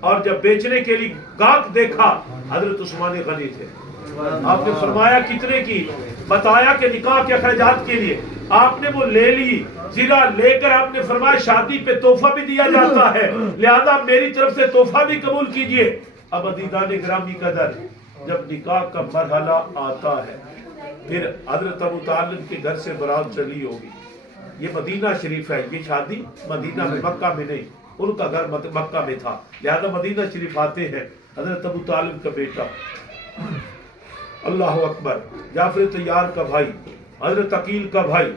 اور جب بیچنے کے لیے گاہک دیکھا حضرت عثمان غنی تھے. آپ نے فرمایا کتنے کی, بتایا کہ نکاح کے اخراجات کے لیے. آپ نے وہ لے لی, زیرا لے کر آپ نے فرمایا شادی پہ تحفہ بھی دیا جاتا ہے, لہذا میری طرف سے تحفہ بھی قبول کیجئے. اب عزیزان گرامی قدر, جب نکاح کا مرحلہ آتا ہے پھر حضرت ابو طالب کے گھر سے برات چلی ہوگی. یہ مدینہ شریف ہے, یہ شادی مدینہ میں, مکہ میں نہیں, ان کا گھر مکہ میں تھا, لہذا مدینہ شریف آتے ہیں. حضرت ابو طالب کا بیٹا, اللہ اکبر, جعفر طیار کا بھائی, حضرت عقیل کا بھائی,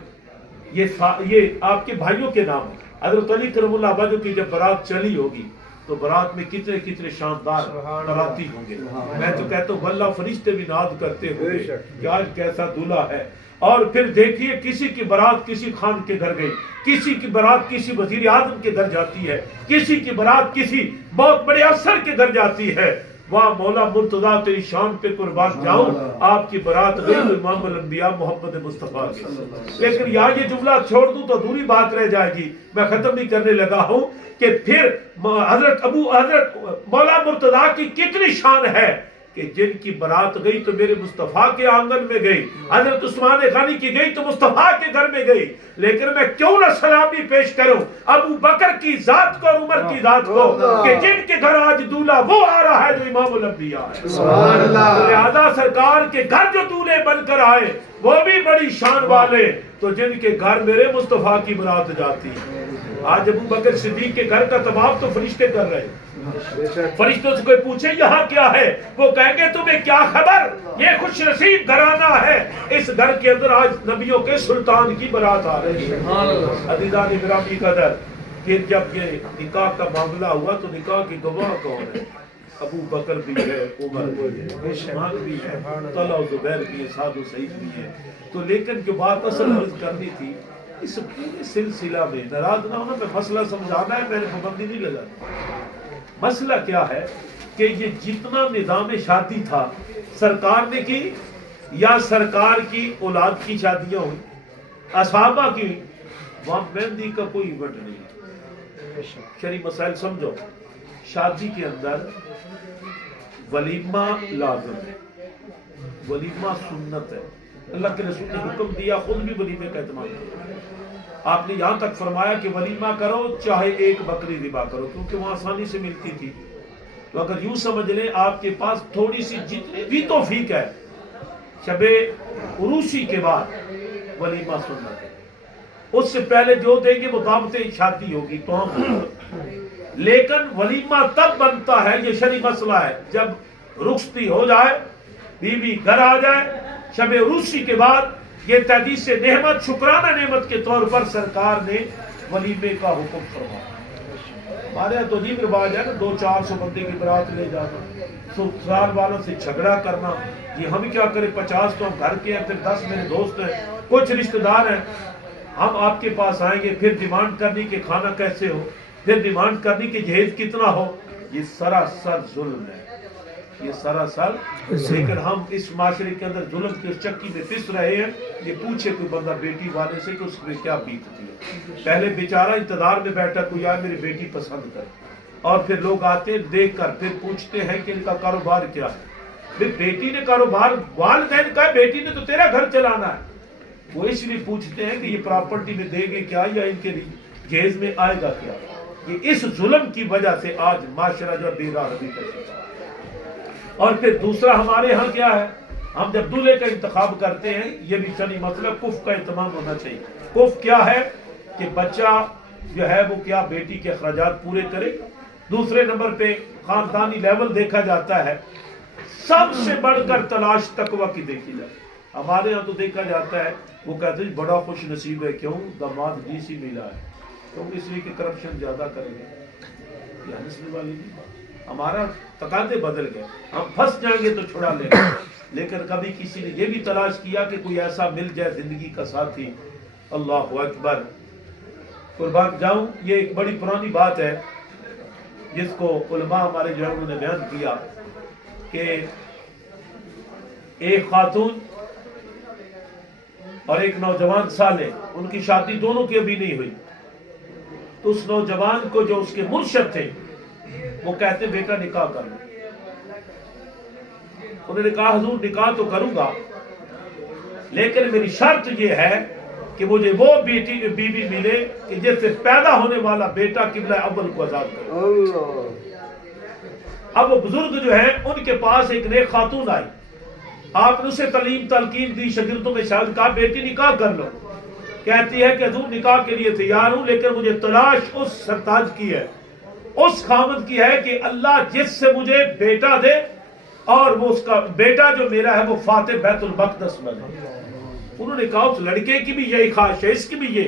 یہ آپ کے بھائیوں کے نام ہیں. حضرت علی کرم اللہ وجہ کی جب برات چلی ہوگی تو برات میں کتنے کتنے شاندار براتی ہوں گے. میں تو کہتا ہوں واللہ فرشتے بھی ناز کرتے ہوئے کہ آج کیسا دولہا ہے. اور پھر دیکھیے کسی کی برات کسی خان کے گھر گئی, کسی کی برات کسی وزیر اعظم کے گھر جاتی ہے, کسی کی برات کسی بہت بڑے افسر کے گھر جاتی ہے. واہ مولا مرتضیٰ تیری شان پہ قربان جاؤں, آپ کی برات گئی تو امام الانبیاء محمد مصطفیٰ کی. لیکن یہاں یہ جملہ چھوڑ دوں تو دوری بات رہ جائے گی, میں ختم بھی کرنے لگا ہوں کہ پھر حضرت مولا مرتضیٰ کی کتنی شان ہے کہ جن کی برات گئی تو میرے مصطفیٰ کے آنگن میں گئی, حضرت عثمان غنی کی گئی تو مصطفیٰ کے گھر میں گئی. لیکن میں کیوں نہ سلامی پیش کروں ابو بکر کی ذات کو اور عمر کی ذات کو کہ جن کے گھر آج دولہا وہ آ رہا ہے جو امام الانبیاء ہے. سبحان اللہ. لہذا سرکار کے گھر جو دولہے بن کر آئے وہ بھی بڑی شان والے, تو جن کے گھر میرے مصطفیٰ کی برات جاتی ہے. آج ابو بکر صدیق کے گھر کا طواف تو فرشتے کر رہے ہیں. فرشتوں سے کوئی پوچھے یہاں کیا ہے, وہ کہیں گے تمہیں کیا خبر, یہ خوش نصیب گھرانہ ہے, اس گھر کے اندر آج نبیوں کے سلطان کی برات آ رہی ہے. عزیزان گرامی قدر, پھر جب یہ نکاح کا معاملہ ہوا تو نکاح کی گواہ کون ہے؟ ابو بکر بھی ہے, عمر بھی ہے, عثمان بھی ہے, طلحہ و زبیر بھی ہے, سعد و سعید بھی ہے. تو لیکن جو بات اصل عرض کرنی تھی, اس پورے سلسلہ میں ناراض نہ ہونا, میں مسئلہ سمجھانا ہے, میں نے پابندی نہیں لگا. مسئلہ کیا ہے کہ یہ جتنا نظام شادی تھا سرکار نے کی یا سرکار کی اولاد کی شادیاں ہوئی, اصحابہ کی, وہاں مہندی کا کوئی ایونٹ نہیں. شرعی مسائل سمجھو, شادی کے اندر ولیمہ لازم ہے, ولیمہ سنت ہے. اللہ کے رسول نے حکم دیا, خود بھی ولیمے کا اہتمام کرو. آپ نے یہاں تک فرمایا کہ ولیمہ کرو چاہے ایک بکری ذبح کرو, کیونکہ وہ آسانی سے ملتی تھی. تو اگر یوں سمجھ لیں آپ کے پاس تھوڑی سی جتنی بھی توفیق ہے, شب عروسی کے بعد ولیمہ سنت ہے. اس سے پہلے جو دیں گے وہ دعوت شادی ہوگی تو ہم. لیکن ولیمہ تب بنتا ہے, یہ شرعی مسئلہ ہے, جب رخصتی ہو جائے, بیوی گھر آ جائے, شب عروسی کے بعد یہ تحدیث نعمت, شکرانہ نعمت کے طور پر سرکار نے ولیمے کا حکم فرمایا. ہمارے یہاں تو عجیب رواج ہے نا, 200-400 بندے کی برات لے جانا, سسرال والوں سے جھگڑا کرنا. جی ہم کیا کریں, 50 تو ہم گھر کے ہیں, پھر 10 میرے دوست ہیں, کچھ رشتہ دار ہیں, ہم آپ کے پاس آئیں گے, پھر ڈیمانڈ کرنی کہ کھانا کیسے ہو, پھر ڈیمانڈ کرنی کہ جہیز کتنا ہو. یہ سراسر ظلم ہے, یہ سراسر. لیکن ہم اس معاشرے کے اندر ظلم کی چکی میں پس رہے ہیں. یہ پوچھے کوئی بندہ بیٹی والے سے کہ اس میں کیا بیتتی ہے. پہلے بیچارہ انتظار میں بیٹھا کوئی آئے میری بیٹی پسند کرے, اور پھر لوگ آتے دیکھ کر پھر پوچھتے ہیں کہ ان کا کاروبار کیا ہے. پھر بیٹی نے کاروبار, والدین کا, بیٹی نے تو تیرا گھر چلانا ہے. وہ اس لیے پوچھتے ہیں کہ یہ پراپرٹی میں دے گے کیا یا ان کے جہیز میں آئے گا کیا. یہ اس ظلم کی وجہ سے آج معاشرہ جو بے راہی کا شکار. اور پھر دوسرا ہمارے ہاں کیا ہے, ہم جب دولہے کا انتخاب کرتے ہیں, یہ بھی شرعی مسئلہ, کف کا اہتمام ہونا چاہیے. کف کیا ہے کہ بچہ جو ہے وہ کیا بیٹی کے اخراجات پورے کرے. دوسرے نمبر پہ خاندانی لیول دیکھا جاتا ہے, سب سے بڑھ کر تلاش تقوی کی دیکھی جاتی ہے. ہمارے ہاں تو دیکھا جاتا ہے, وہ کہتے ہیں بڑا خوش نصیب ہے, کیوں داماد ڈی سی ملا ہے, تو اس لیے کہ کرپشن زیادہ کریں گے. یہ نسل والی نہیں, ہمارا تقاضے بدل گئے, ہم پھنس جائیں گے تو چھڑا لیں گے. لیکن کبھی کسی نے یہ بھی تلاش کیا کہ کوئی ایسا مل جائے زندگی کا ساتھی. اللہ اکبر, قربان جاؤں. یہ ایک بڑی پرانی بات ہے جس کو علماء ہمارے جو ہے انہوں نے بیان کیا کہ ایک خاتون اور ایک نوجوان سالے, ان کی شادی دونوں کی ابھی نہیں ہوئی. تو اس نوجوان کو جو اس کے مرشد تھے وہ کہتے بیٹا نکاح کر لو. انہوں نے کہا حضور نکاح تو کروں گا لیکن میری شرط یہ ہے کہ مجھے وہ بیوی ملے کہ جس سے پیدا ہونے والا بیٹا قبلہ اول کو آزاد کرے. اب وہ بزرگ جو ہیں ان کے پاس ایک نیک خاتون آئی, آپ نے اسے تعلیم تلقین دی, شاگردوں میں شاید کہا بیٹی نکاح کر لو. کہتی ہے کہ حضور نکاح کے لیے تیار ہوں لیکن مجھے تلاش اس سرتاج کی ہے, اس خامد کی ہے کہ اللہ جس سے مجھے بیٹا دے اور وہ اس کا بیٹا جو میرا ہے وہ فاتح بیت المقدس بنے. انہوں نے کہا اس لڑکے کی بھی یہی خواہش ہے, اس کی بھی یہ,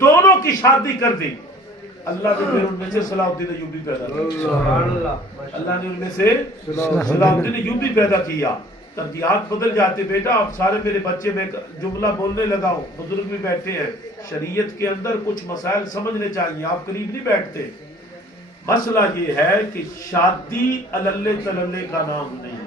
دونوں کی شادی کر دی. اللہ نے پھر ان میں سے صلاح الدین ایوبی پیدا کیا. اللہ نے ان میں سے صلاح الدین ایوبی پیدا کیا. ترجیحات بدل جاتے. بیٹا اب سارے میرے بچے میں جملہ بولنے لگا ہوں, بزرگ بھی بیٹھے ہیں, شریعت کے اندر کچھ مسائل سمجھنے چاہیے, آپ قریب نہیں بیٹھتے. مسئلہ یہ ہے کہ شادی اللے تللے کا نام نہیں ہے.